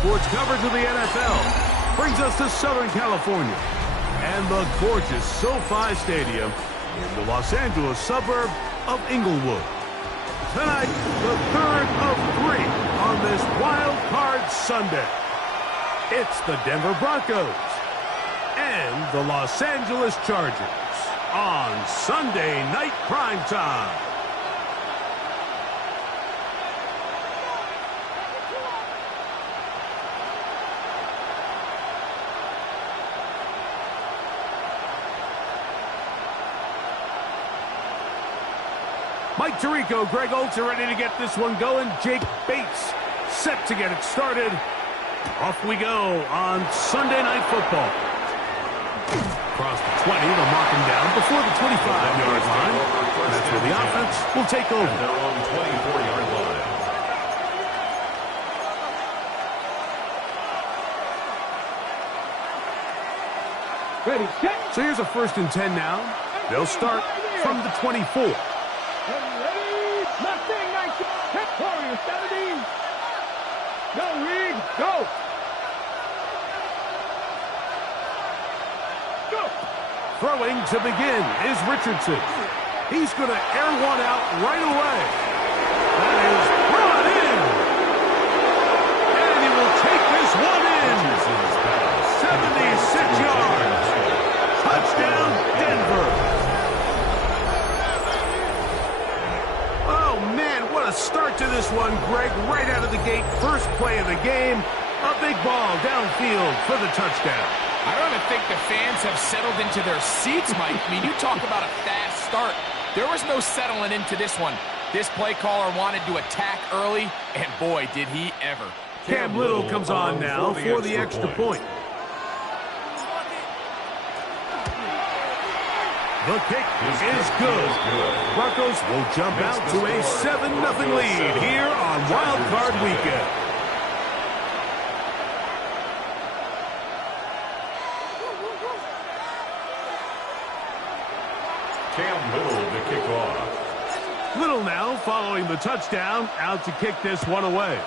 sports coverage of the NFL brings us to Southern California and the gorgeous SoFi Stadium in the Los Angeles suburb of Inglewood. Tonight, the third of three on this Wild Card Sunday. It's the Denver Broncos and the Los Angeles Chargers on Sunday Night Primetime. Mike Tirico, Greg Oates are ready to get this one going. Jake Bates set to get it started. Off we go on Sunday Night Football. Across the 20, they'll mark him down before the 25-yard line. That's where the offense will take over. Their own 24-yard line. Ready, set. So here's a 1st and 10 now. They'll start from the 24. Ready, nothing, nice. Hit Warrior, 70. Go, Reed, go. Go. Throwing to begin is Richardson. He's going to air one out right away. That is brought in. And he will take this one in. 76 yards. Touchdown, Denver. Oh, man, what a start to this one, Greg. Right out of the gate, first play of the game. A big ball downfield for the touchdown. I don't even think the fans have settled into their seats, Mike. I mean, you talk about a fast start. There was no settling into this one. This play caller wanted to attack early, and boy, did he ever. Cam Little comes on now for the extra point. The kick is good. Broncos will jump out to a 7-0 lead here on Wild Card Weekend. Cam Little to kick off. Little now following the touchdown, out to kick this one away.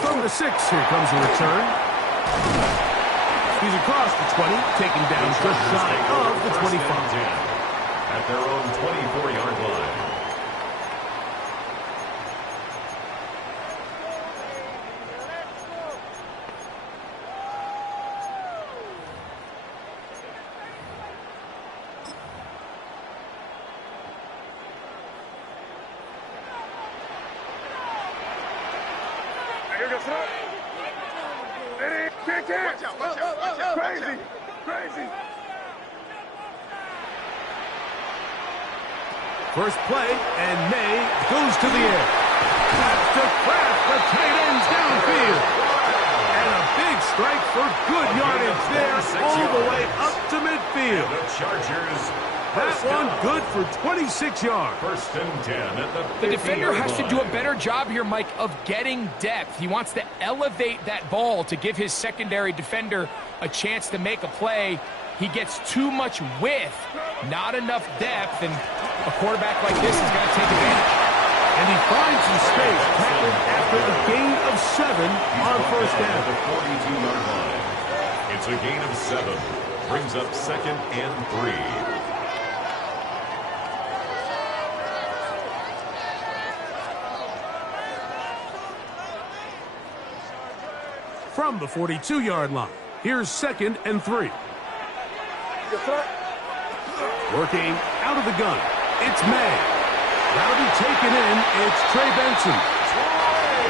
From the 6, here comes a return. He's across the 20, taken down just shy of the 25. At their own 24-yard line. Crazy. First play, and May goes to the air. That's to Kraft, the tight ends downfield. And a big strike for good yardage there, all the way up to midfield. The Chargers. That one good for 26 yards. 1st and 10 at The defender has to do a better job here, Mike, of getting depth. He wants to elevate that ball to give his secondary defender a chance to make a play. He gets too much width, not enough depth, and a quarterback like this is going to take advantage. And he finds some space, tackled after a gain of 7 on 1st down. The 42-yard line. It's a gain of 7. Brings up 2nd and 3. From the 42-yard line, here's 2nd and 3. Working out of the gun, it's May. That'll be taken in, it's Trey Benson.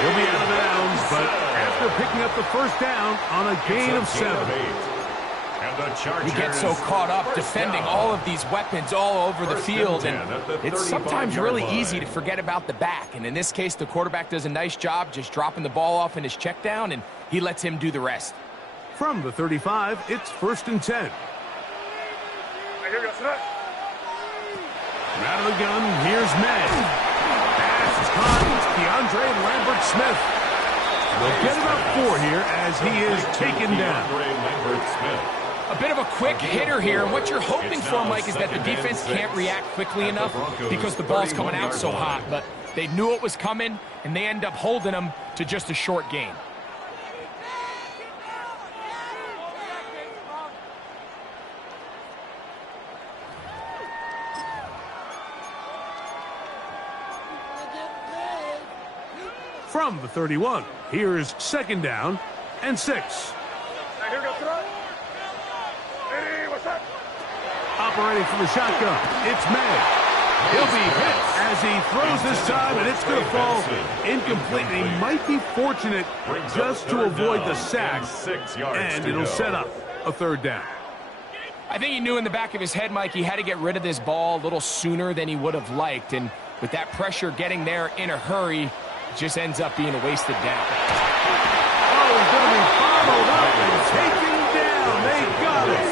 He'll be out of bounds, but after picking up the 1st down on a gain of 7. You get so caught up defending all of these weapons all over the field, and it's sometimes really easy to forget about the back. And in this case, the quarterback does a nice job just dropping the ball off in his check down, and he lets him do the rest. From the 35, it's 1st and 10. Out of the gun, here's May. Pass is caught. It's DeAndre Lambert-Smith. They'll get about 4 here as he is taken down. A bit of a quick hitter here. What you're hoping for, Mike, is that the defense can't react quickly enough because the ball's coming out so hot. But They knew it was coming, and they end up holding them to just a short gain. From the 31, here's second down and 6. Here goes throw. Hey, what's up? Operating from the shotgun, it's May. He'll be hit as he throws this time, and it's going to fall incomplete. He might be fortunate just to avoid the sack, and it'll set up a third down. I think he knew in the back of his head, Mike, he had to get rid of this ball a little sooner than he would have liked, and with that pressure getting there in a hurry, it just ends up being a wasted down. Oh, he's going to be followed up and taken down. They got it.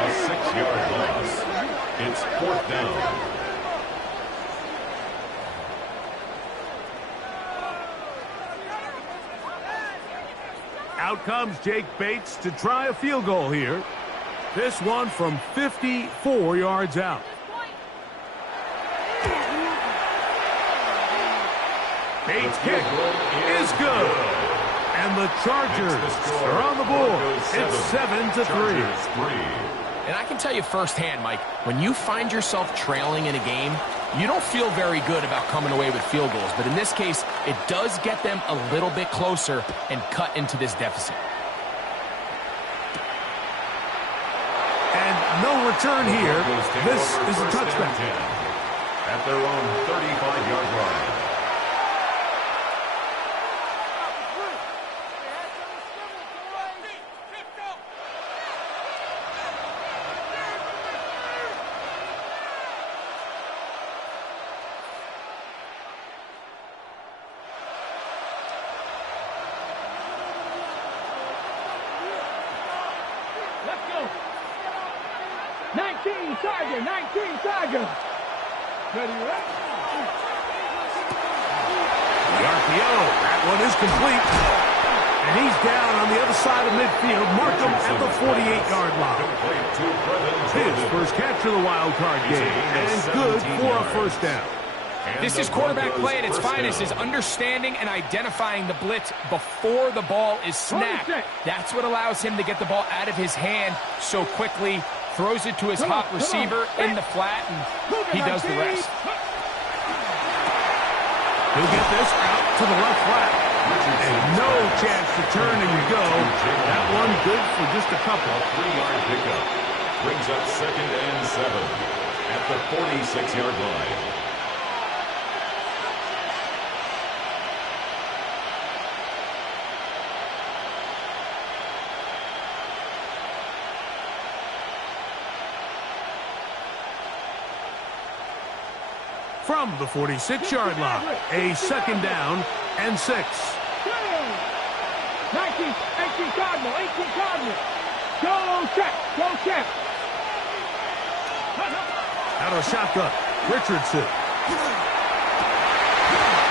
A 6-yard loss. It's fourth down. Out comes Jake Bates to try a field goal here. This one from 54 yards out. Bates' kick is good. And the Chargers are on the board. It's 7-3. And I can tell you firsthand, Mike, when you find yourself trailing in a game, you don't feel very good about coming away with field goals. But in this case, it does get them a little bit closer and cut into this deficit. And no return here. This is a touchback. At their own 35-yard line. Let's go. 19 Tiger, 19 Tiger. Ready, right? The RPO, that one is complete. And he's down on the other side of midfield. Mark him at the 48-yard line. His first catch of the wild card game. And good for a first down. This is quarterback play at its finest, is understanding and identifying the blitz before the ball is snapped. That's what allows him to get the ball out of his hand so quickly, throws it to his hot receiver in the flat, and he does the rest. He'll get this out to the left flat. And no chance to turn and go. That one good for just a couple. 3-yard pickup. Brings up 2nd and 7 at the 46-yard line. From the 46-yard line, a second down and 6. 19, 18 Cardinal, 18 Cardinal. Go check, go check. Out of shotgun, Richardson.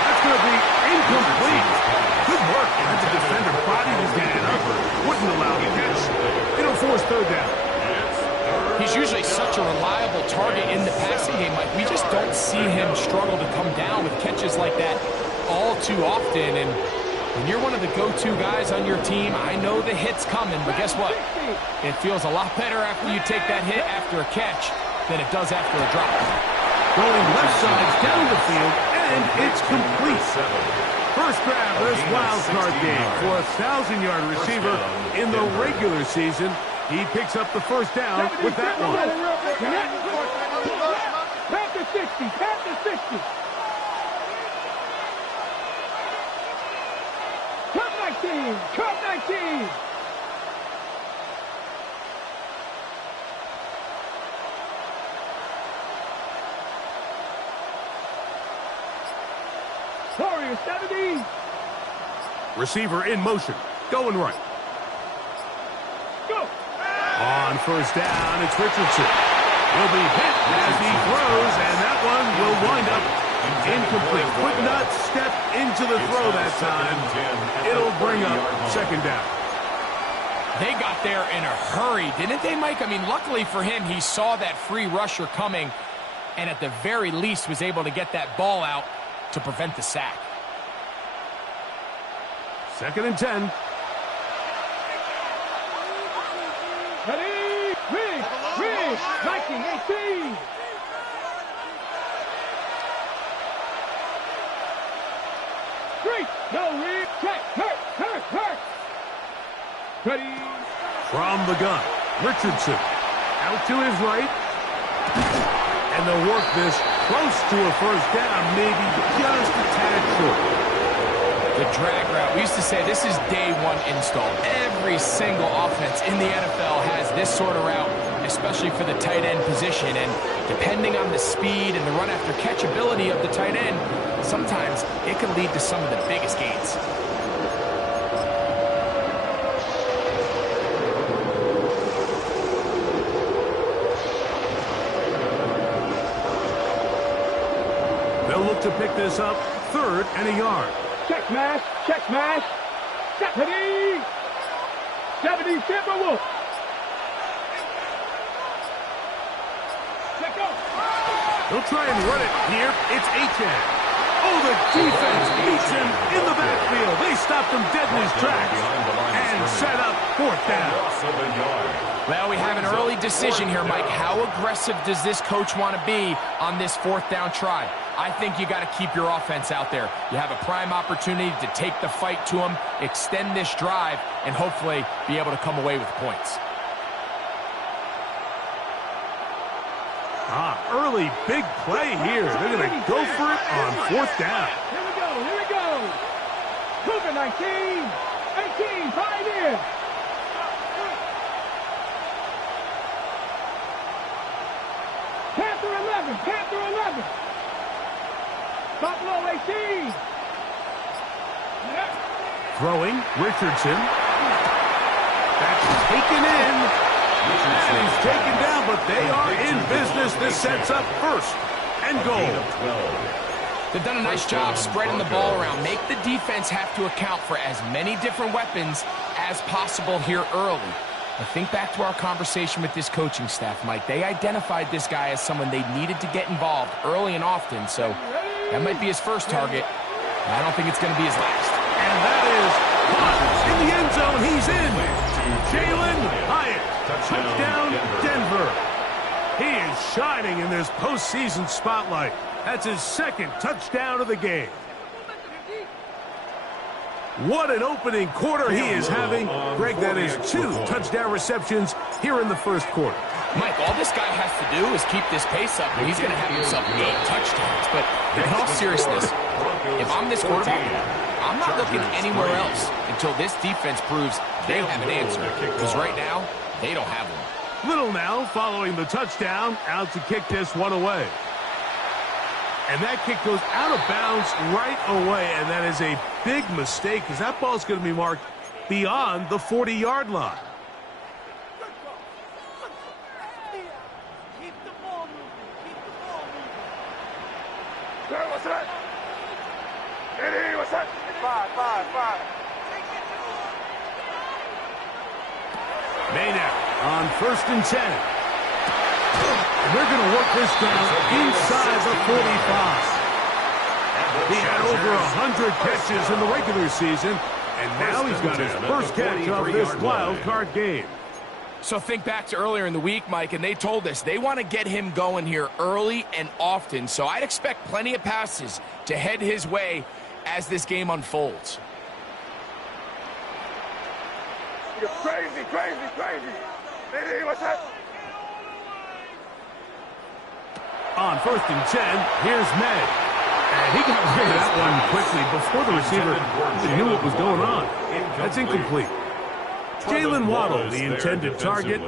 That's going to be incomplete. Good work. That's a defender. Body his man up. Wouldn't allow the catch. It'll force third down. He's usually such a reliable target in the passing game. Like, we just don't see him struggle to come down with catches like that all too often. And when you're one of the go-to guys on your team, I know the hit's coming, but guess what? It feels a lot better after you take that hit after a catch than it does after a drop. Going left side down the field, and it's complete. First grab of this wild card game for a 1,000-yard receiver in the regular season. He picks up the first down with that one. Pat the 60, pat the 60. Cut 19, cut 19. Warrior 70. Receiver in motion, going right. Go. On first down, it's Richardson. He'll be hit as he throws, and that one will wind up incomplete. Could not step into the throw that time. It'll bring up second down. They got there in a hurry, didn't they, Mike? I mean, luckily for him, he saw that free rusher coming and at the very least was able to get that ball out to prevent the sack. 2nd and 10. Ready? Rig, 1918. Street, no rig, check, hurt. Ready? From the gun, Richardson out to his right. And they'll work this close to a first down, maybe just a tad short. The drag route, we used to say this is day one install. Every single offense in the NFL has this sort of route, especially for the tight end position. And depending on the speed and the run after catch ability of the tight end, sometimes it can lead to some of the biggest gains. They'll look to pick this up, 3rd and a yard. Check smash. Ready? 70 Timberwolves. Let go. He'll try and run it here. It's Achane. Oh, the defense beats him in the backfield. They stopped him dead in his tracks and set up 4th down. Well, we have an early decision here, Mike. How aggressive does this coach want to be on this 4th down try? I think you got to keep your offense out there. You have a prime opportunity to take the fight to them, extend this drive, and hopefully be able to come away with points. Early big play here. They're going to go for it on 4th down. Here we go. Cougar 19, 18, Pioneer. Panther 11. Buffalo 18. Throwing, Richardson. That's taken in. And he's taken down, but they are in business. This sets up 1st and goal. They've done a nice job spreading the ball around. Make the defense have to account for as many different weapons as possible here early. But think back to our conversation with this coaching staff, Mike. They identified this guy as someone they needed to get involved early and often, so that might be his first target. I don't think it's going to be his last. And that is caught in the end zone. He's in. Jalen Hyatt. Touchdown, Denver. He is shining in this postseason spotlight. That's his 2nd touchdown of the game. What an opening quarter he is having. Greg, that is 2 touchdown receptions here in the 1st quarter. Mike, all this guy has to do is keep this pace up, and he's going to have himself 8 touchdowns. But in all seriousness, if I'm this quarterback, I'm not looking anywhere else until this defense proves they have an answer. Because right now, they don't have one. Little now following the touchdown, out to kick this one away. And that kick goes out of bounds right away, and that is a big mistake because that ball's going to be marked beyond the 40-yard line. Keep the ball moving. What's that? Eddie, what's that? 5. Maynard on 1st and 10. And they're going to work this down inside the 45. He had over 100 catches in the regular season, and now he's got his first catch of this wild card game. So think back to earlier in the week, Mike, and they told us they want to get him going here early and often. So I'd expect plenty of passes to head his way as this game unfolds. You're crazy. Eddie, what's that? On 1st and 10, here's May. And he got rid of that one quickly before the receiver even knew what was going on. That's incomplete. Jalen Waddle, the intended target,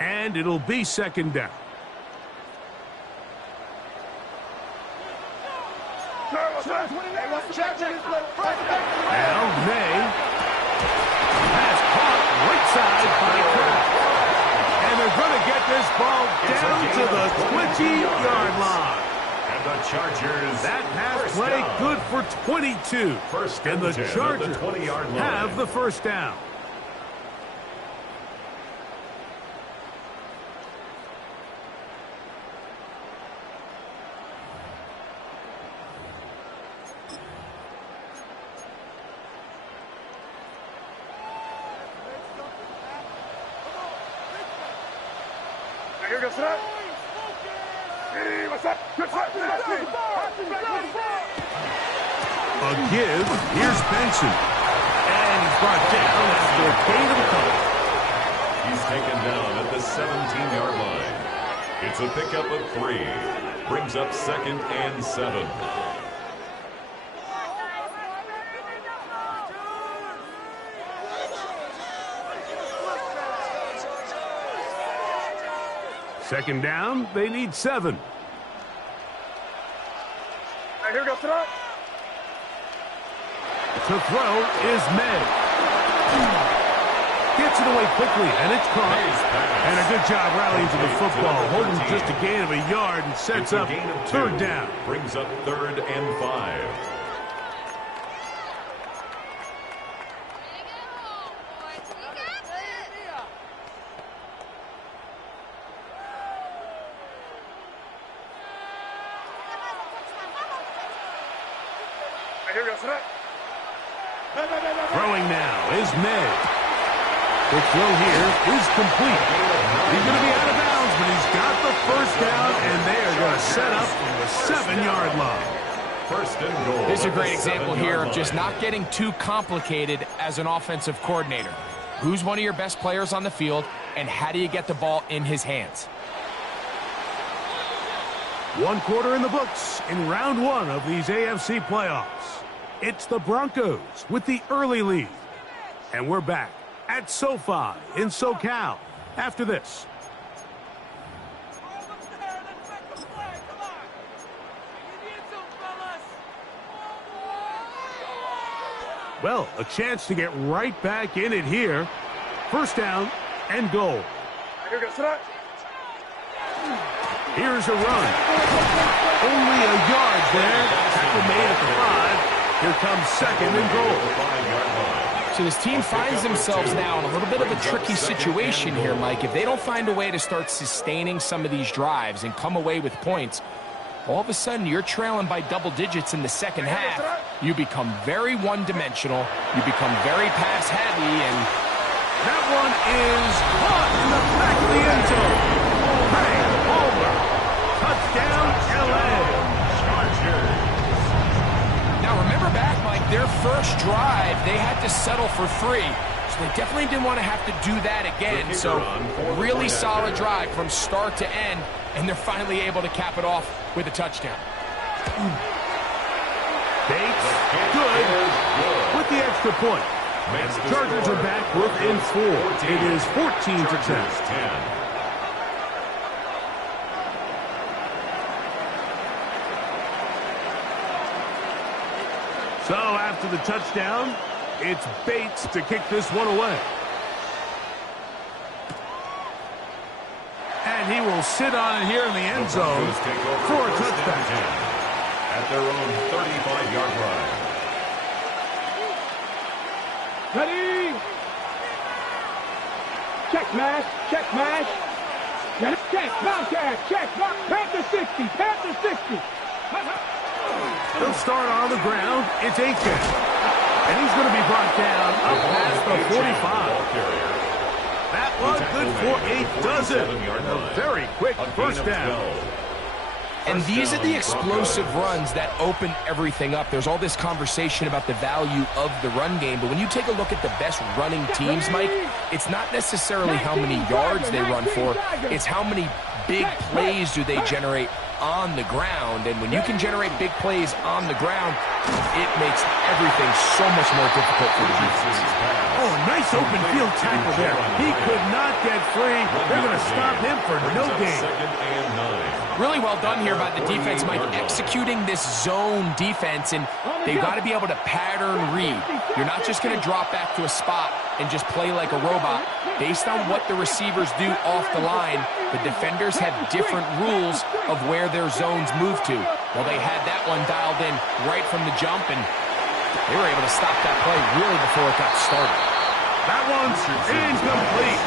and it'll be 2nd down. Now May has caught right side by Kraft. And they're going to get this ball down to the 20-yard line. And the Chargers. That pass play good for 22. And the Chargers have the 1st down. A give. Here's Benson. And he's brought down after a gain of a couple. He's taken down at the 17-yard line. It's a pickup of 3. Brings up 2nd and 7. Second down, they need 7. Here goes tonight. To throw is May. Gets it away quickly, and it's caught. And a good job rallying to the football, holding just a gain of a yard and sets up third down. Brings up 3rd and 5. Throwing now is May. The throw here is complete. He's going to be out of bounds, but he's got the first down, and they are going to set up from the 7-yard line. First and goal. This is a great example here of just not getting too complicated as an offensive coordinator. Who's one of your best players on the field, and how do you get the ball in his hands? 1 quarter in the books in round 1 of these AFC playoffs. It's the Broncos with the early lead. And we're back at SoFi in SoCal after this. Well, a chance to get right back in it here. First down and goal. Here's a run. Only a yard there. Tackle made at the 5. Here comes 2nd and goal. So this team finds themselves now in a little bit of a tricky situation here, Mike. If they don't find a way to start sustaining some of these drives and come away with points, all of a sudden you're trailing by double digits in the second half. You become very one-dimensional. You become very pass-heavy, and that one is caught in the back of the end zone. Bang, over. Touchdown, L.A. Chargers. Now remember back, Mike, their first drive, they had to settle for 3. So they definitely didn't want to have to do that again. So really solid drive from start to end, and they're finally able to cap it off with a touchdown. Bates, good, with the extra point. And the Chargers are back within 4. It is 14-10. So after the touchdown, it's Bates to kick this one away. And he will sit on it here in the end zone for a touchdown. At their own 35-yard line. Ready? Check mash, check mash. Check, Bobcat, check, Panther 60, Panther 60. He'll start on the ground. It's Aiken. And he's going to be brought down up past the 45. That one good for 8 dozen. A very quick first down. And these are the explosive runs that open everything up. There's all this conversation about the value of the run game, but when you take a look at the best running teams, Mike, it's not necessarily how many yards they run for, it's how many big plays do they generate on the ground. And when you can generate big plays on the ground, it makes everything so much more difficult for the defense. Oh, nice open field tackle there. He could not get free. They're going to stop him for no gain. Really well done here by the defense, Mike, executing this zone defense, and they've got to be able to pattern read. You're not just going to drop back to a spot and just play like a robot. Based on what the receivers do off the line, the defenders have different rules of where their zones move to. Well, they had that one dialed in right from the jump, and they were able to stop that play really before it got started. That one's incomplete.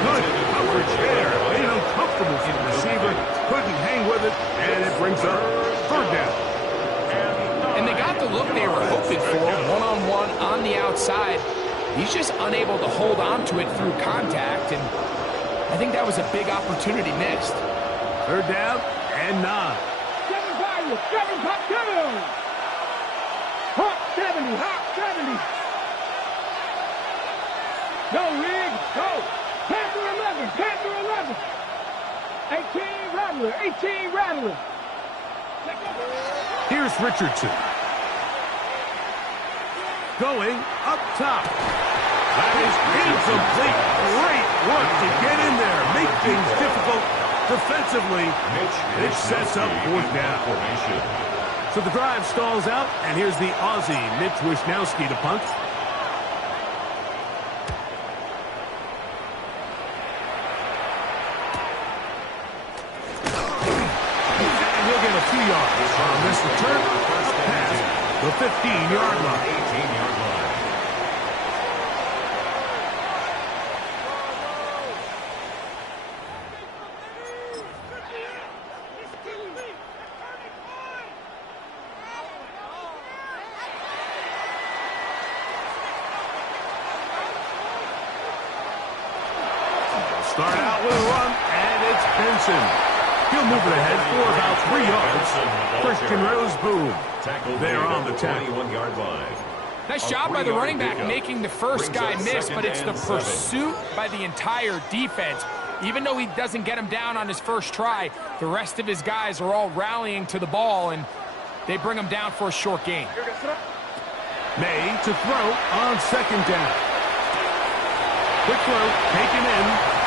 Good coverage there. Made uncomfortable for the receiver. Couldn't hang with it, and it brings up third down. And they got the look they were hoping for, one-on-one on the outside. He's just unable to hold on to it through contact, and I think that was a big opportunity missed. Third down and 9. 7 pop down. Hot 70, hot 70. No, Rig, go. Panther 11, Panther 11. 18 Rattler, 18 Rattler. Here's Richardson. Going up top. That is incomplete. Great work to get in there. Make things difficult defensively. It sets up fourth down. So the drive stalls out, and here's the Aussie, Mitch Wishnowsky, to punt. And he'll get a few yards on this return past the 15-yard line. 18-yard line. Start out with a run, and it's Benson. He'll move it ahead for about 3 yards. Christian Roseboom there on the tackle. 21-yard line. Nice job by the running back making the first guy miss, but it's the pursuit by the entire defense. Even though he doesn't get him down on his first try, the rest of his guys are all rallying to the ball, and they bring him down for a short gain. May to throw on second down. Quick throw, taken in.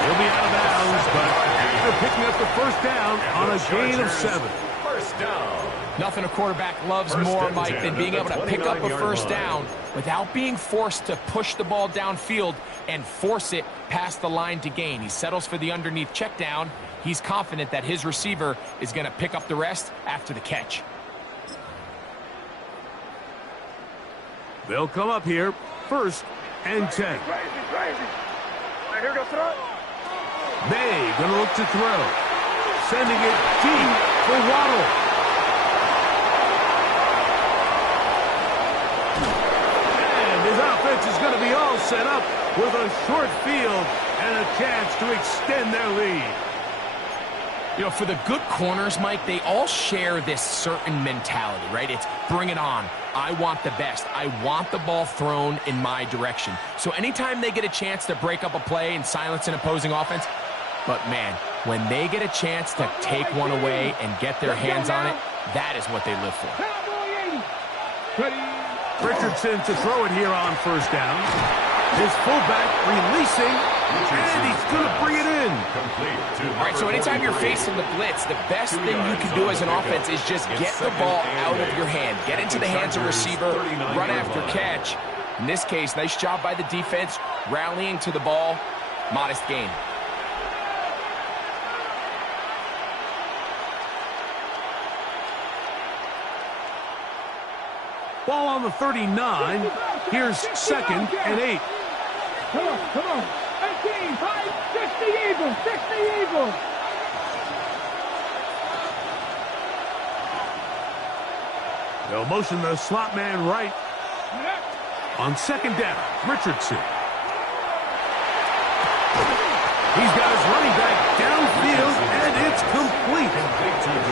He'll be out of bounds, but after picking up the first down on a gain of 7. First down. Nothing a quarterback loves more, Mike, than being able to pick up a first down without being forced to push the ball downfield and force it past the line to gain. He settles for the underneath check down. He's confident that his receiver is going to pick up the rest after the catch. They'll come up here, first and 10. May going to look to throw. Sending it deep for Waddle. And his offense is going to be all set up with a short field and a chance to extend their lead. You know, for the good corners, Mike, they all share this certain mentality, right? It's bring it on. I want the best. I want the ball thrown in my direction. So anytime they get a chance to break up a play and silence an opposing offense, but man, when they get a chance to take one away and get their hands on it, that is what they live for. Richardson to throw it here on first down. His fullback releasing, and he's going to bring it in. All right, so anytime you're facing the blitz, the best thing you can do as an offense is just get the ball out of your hand. Get into the hands of receiver, run after catch. In this case, nice job by the defense, rallying to the ball, modest gain. Ball on the 39. Here's second and 8. Come on, come on. 18, 5, 60 Eagles, 60 Eagles. They'll motion the slot man right. On second down, Richardson. He's got his running back downfield, and it's complete.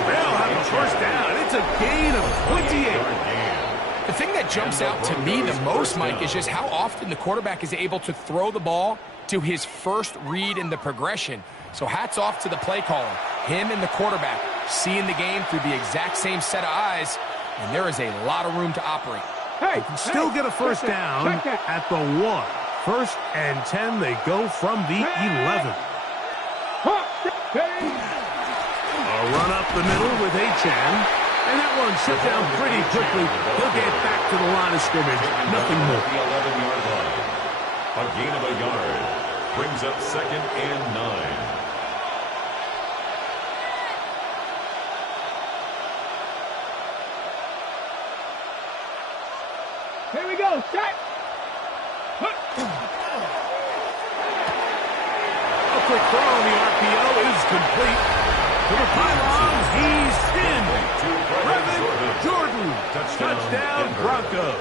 They'll have a first down. It's a gain of 28. The thing that jumps out to me the most, Mike, is just how often the quarterback is able to throw the ball to his first read in the progression. So hats off to the play caller. Him and the quarterback seeing the game through the exact same set of eyes, and there is a lot of room to operate. They can still get a first down at the 1. First and 10, they go from the 11. A run up the middle with Achan. And that one shut down pretty quickly. He'll get back to the line of scrimmage. Nothing more. The 11-yard line. A gain of a yard. Brings up second and 9. Here we go, set. A quick throw on the RPO is complete. To the pylon, he's in. Jordan. Touchdown Broncos.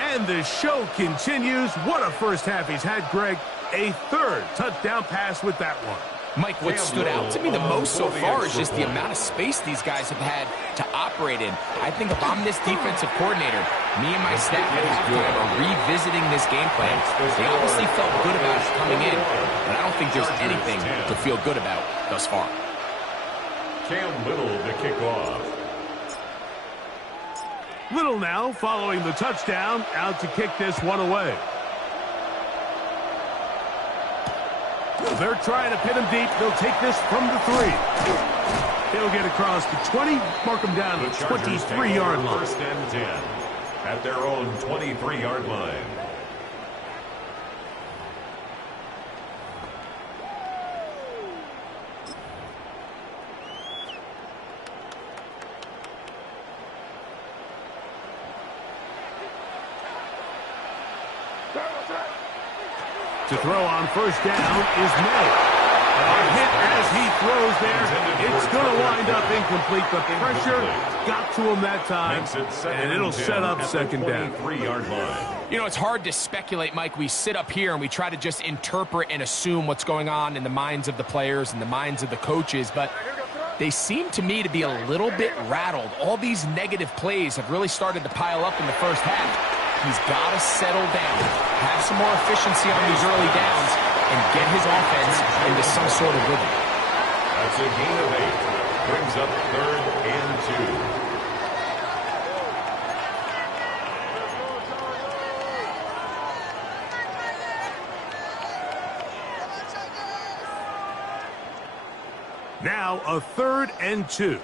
And And the show continues. What a first half he's had, Greg. A third touchdown pass with that one. Mike, what stood out to me the most so far is just the amount of space these guys have had to operate in. I think if I'm this defensive coordinator, me and my staff at halftime are revisiting this game plan. They obviously felt good about it coming in, but I don't think there's anything to feel good about thus far. Cam Little to kick off. Little now following the touchdown, out to kick this one away. They're trying to pin him deep. They'll take this from the 3. He'll get across the 20, mark him down at the 23-yard line. First and 10 at their own 23-yard line. To throw on first down is May. A hit as he throws there. It's going to wind up incomplete. The pressure got to him that time, and it'll set up second down. You know, it's hard to speculate, Mike. We sit up here and we try to just interpret and assume what's going on in the minds of the players and the minds of the coaches, but they seem to me to be a little bit rattled. All these negative plays have really started to pile up in the first half. He's got to settle down, have some more efficiency on these early downs, and get his offense into some sort of rhythm. That's a gain of 8. Brings up 3rd and 2. Now a 3rd and 2.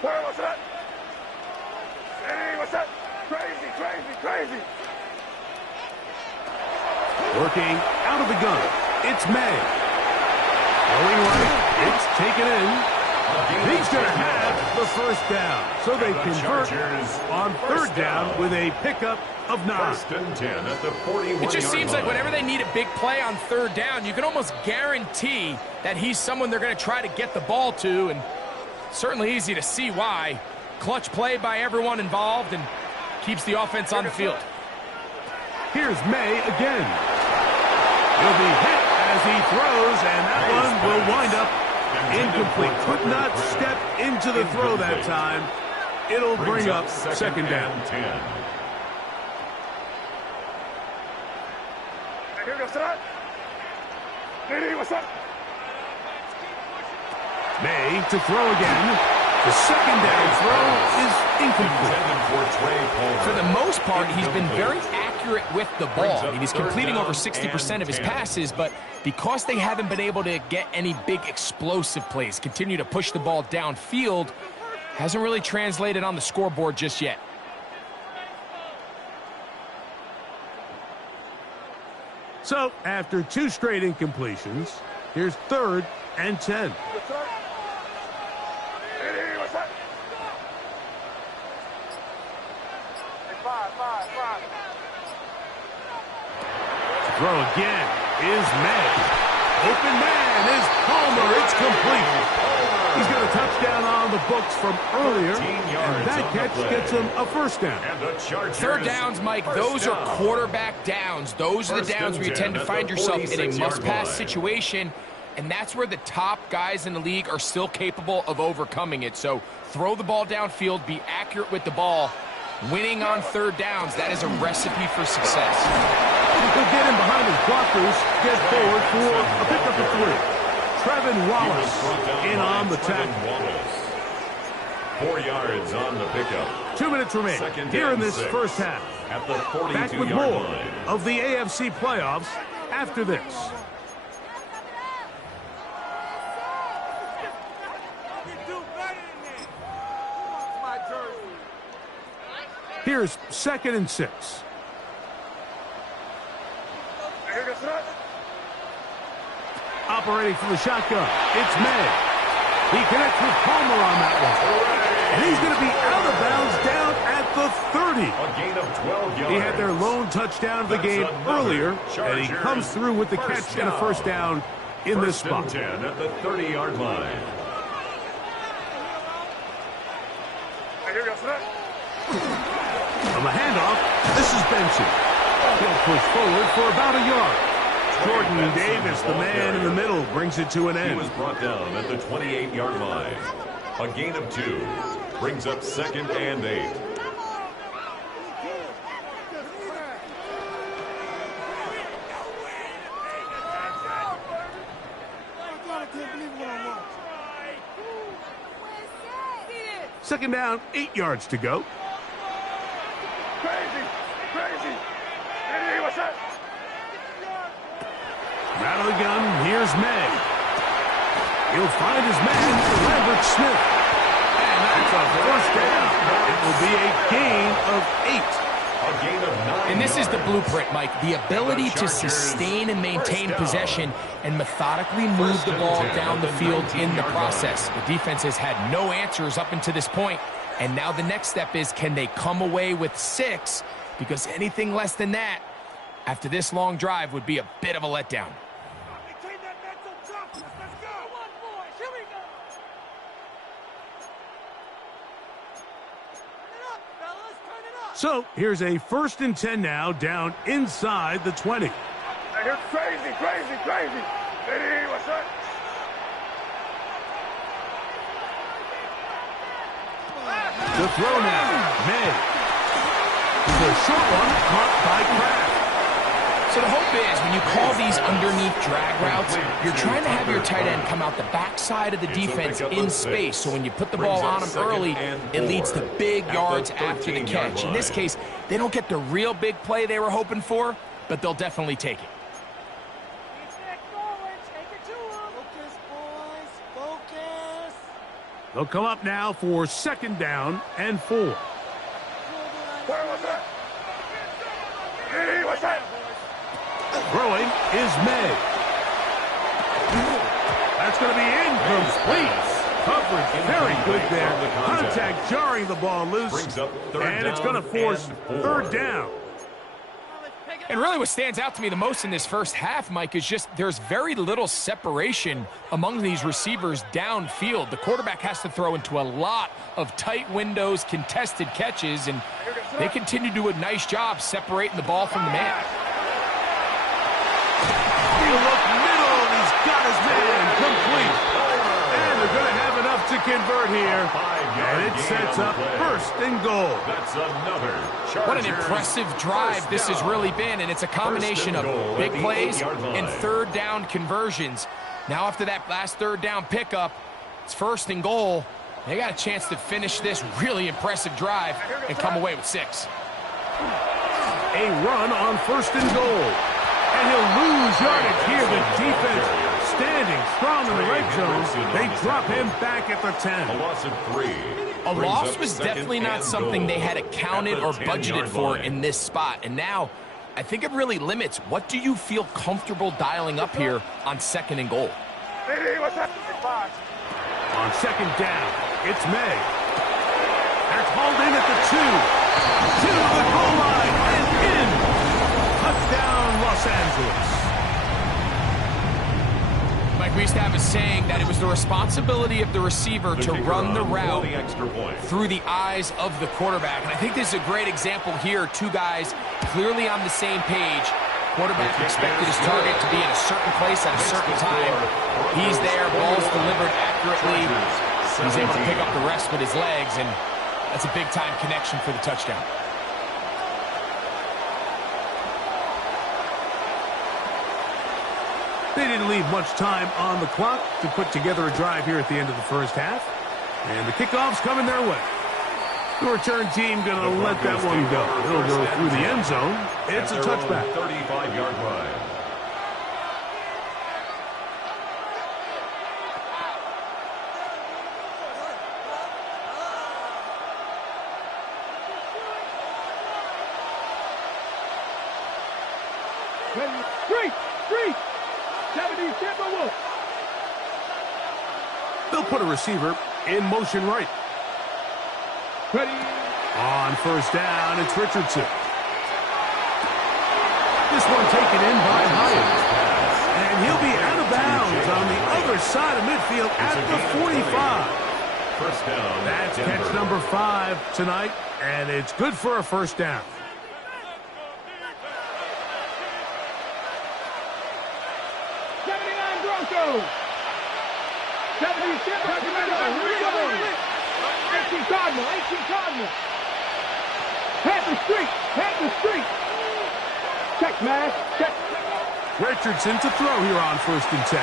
What's that? Hey, what's that? Crazy. Working out of the gun. It's May. Going right. It's taken in. He's going to have the first down. So they convert on 3rd down with a pickup of 9. First and 10 at the 41-yard line. It just seems like whenever they need a big play on 3rd down, you can almost guarantee that he's someone they're going to try to get the ball to, and certainly easy to see why. Clutch play by everyone involved and keeps the offense on the field. Here's May again. He'll be hit as he throws, and that one will wind up incomplete. Could not step into the throw that time. It'll bring up second down. May to throw again. The second down throw is incomplete. For the most part, he's been very accurate with the ball. I mean, he's completing over 60% of his passes, but because they haven't been able to get any big explosive plays, continue to push the ball downfield, hasn't really translated on the scoreboard just yet. So, after 2 straight incompletions, here's 3rd and 10. Throw again is May. Open man is Palmer. It's complete. He's got a touchdown on the books from earlier, and that catch gets him a first down. 3rd downs, Mike, those are quarterback downs. Those are the downs where you tend to find yourself in a must-pass situation, and that's where the top guys in the league are still capable of overcoming it. So throw the ball downfield, be accurate with the ball. Winning on 3rd downs, that is a recipe for success. He'll get in behind his blockers, get forward for a pickup of 3. Trevin Wallace in on the tackle. 4 yards on the pickup. 2 minutes remaining here in this first half. At the Back with 42-yard more line. of the AFC playoffs after this. Here's 2nd and 6. Operating from the shotgun, it's May. He connects with Palmer on that one. And he's going to be out of bounds down at the 30. A gain of 12 yards. He had their lone touchdown of the game earlier, and he comes through with the catch and a first down in this spot. 10 at the 30-yard line. On the handoff, this is Benson. He'll push forward for about a yard. Jordan Davis, the man in the middle, brings it to an end. He was brought down at the 28-yard line. A gain of 2 brings up 2nd and 8. Second down, 8 yards to go. Crazy. Hey, what's up? Out of the gun, here's May. He'll find his man, Lambert Smith. And that's a first down. It will be a gain of 8. A gain of 9. And this is the yards. blueprint, Mike. The ability to sustain and maintain possession and methodically move the ball down the field in the process. The defense has had no answers up until this point. And now the next step is, can they come away with 6? Because anything less than that, after this long drive, would be a bit of a letdown. So here's a 1st and 10 now, down inside the 20. Hey, you're crazy. Hey, what's up? The throw now, May. The short one caught by Kraft. So the hope is, when you call these underneath drag routes, you're trying to have your tight end come out the backside of the defense in space. So when you put the ball on him early, it leads to big yards after the catch. In this case, they don't get the real big play they were hoping for, but they'll definitely take it. They'll come up now for 2nd down and 4. What's up? Hey, what's up? Throwing is May. That's going to be incomplete. Coverage very good there. Contact jarring the ball loose. And it's going to force 3rd down. And really what stands out to me the most in this first half, Mike, is just there's very little separation among these receivers downfield. The quarterback has to throw into a lot of tight windows, contested catches, and they continue to do a nice job separating the ball from the man. You look middle, and he's got his man complete. And they're going to have enough to convert here. And it sets up 1st and goal. That's another Chargers. What an impressive drive this has really been, and it's a combination of big plays and 3rd down conversions. Now after that last 3rd down pickup, it's 1st and goal. They got a chance to finish this really impressive drive and come away with 6. A run on 1st and goal. And he'll lose yardage here. The defense standing strong in the red zone. They drop him back at the 10. A loss of 3. A loss was definitely not something they had accounted or budgeted for in this spot. And now, I think it really limits. What do you feel comfortable dialing up here on 2nd and goal? Hey, what's up? On 2nd down, it's May. That's hauled in at the 2. To the goal line and in. Touchdown, Los Angeles. Mike, we used to have a saying that it was the responsibility of the receiver to run the route through the eyes of the quarterback. And I think this is a great example here. 2 guys clearly on the same page. Quarterback expected his target to be in a certain place at a certain time. He's there, ball's delivered accurately. He's able to pick up the rest with his legs, and that's a big-time connection for the touchdown. They didn't leave much time on the clock to put together a drive here at the end of the first half. And the kickoff's coming their way. The return team going to let that one go. It'll go through the end zone. It's a touchback. 35-yard line. Three. 70 Timberwolves. They'll put a receiver in motion right. Ready. On 1st down, it's Richardson. This one taken in by Hyatt. And he'll be out of bounds on the other side of midfield at the 45. First down. That's Denver. catch number 5 tonight, and it's good for a first down. Broncos. 77. Here we go. 18 Cardinal. 18 Cardinal. Panther Street. Check, man. Check. Richardson to throw here on 1st and 10.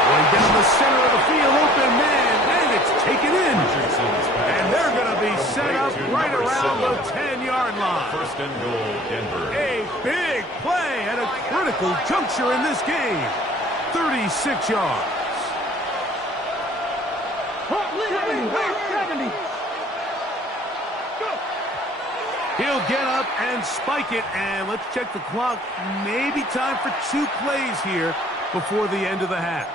Going down the center of the field, open man, and it's taken in. And they're going to be set up right around the 10-yard line. First and goal, Denver. A big play at a critical juncture in this game. 36 yards. 70. He'll get up and spike it, and let's check the clock. Maybe time for 2 plays here before the end of the half.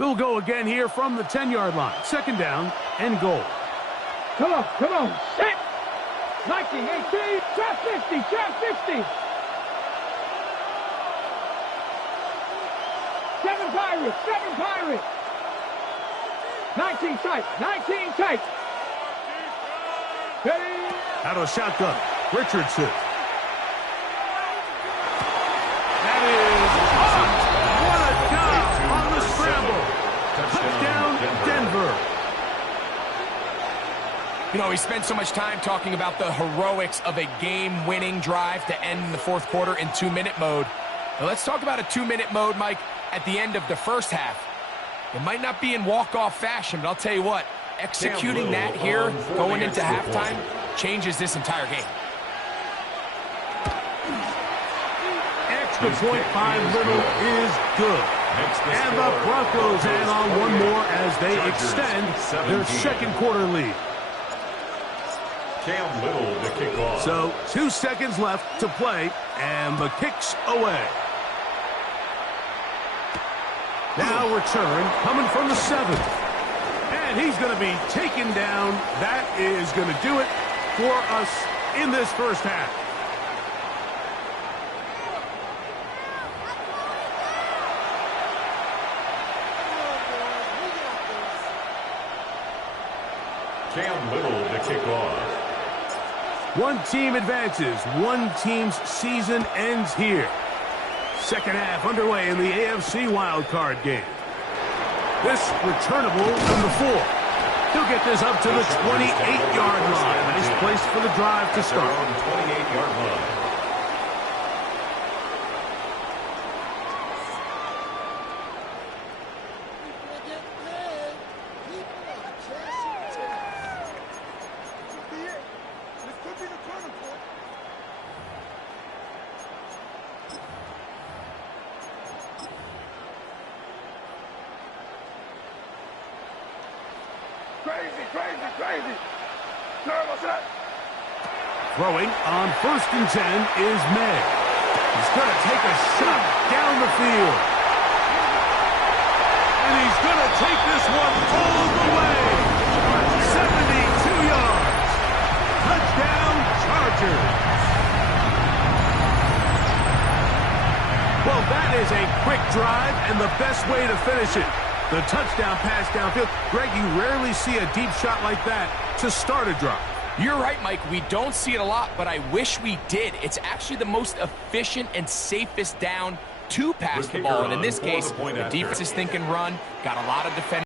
We'll go again here from the 10-yard line. 2nd down and goal. Come on. Set. 19, 18, trap 50, trap 50. 7 Pirates. 19 tight. Ready. Out of the shotgun, Richardson. That is what a job on the scramble. Touchdown, Denver. You know, we spent so much time talking about the heroics of a game-winning drive to end the 4th quarter in 2-minute mode. Now let's talk about a 2-minute mode, Mike, at the end of the first half. It might not be in walk-off fashion, but I'll tell you what, executing that here, going into halftime, changes this entire game. Extra point by Little is good. And the Broncos add on one more as they extend their 2nd quarter lead. Cam Little to kick off. So 2 seconds left to play, and the kick's away. Now return, coming from the 7th. And he's going to be taken down. That is going to do it for us in this first half. Cam Little to kick off. One team advances. One team's season ends here. 2nd half underway in the AFC wildcard game. This returnable number 4. He'll get this up to the 28-yard line. Nice place for the drive to start. 28-yard line. Crazy. Terrible set. Throwing on 1st and 10 is May. He's going to take a shot down the field. And he's going to take this one all the way. 72 yards. Touchdown, Chargers. Well, that is a quick drive and the best way to finish it. The touchdown pass downfield. Greg, you rarely see a deep shot like that to start a drive. You're right, Mike. We don't see it a lot, but I wish we did. It's actually the most efficient and safest down to pass the ball. And in this case, the defense is thinking run, got a lot of defenders.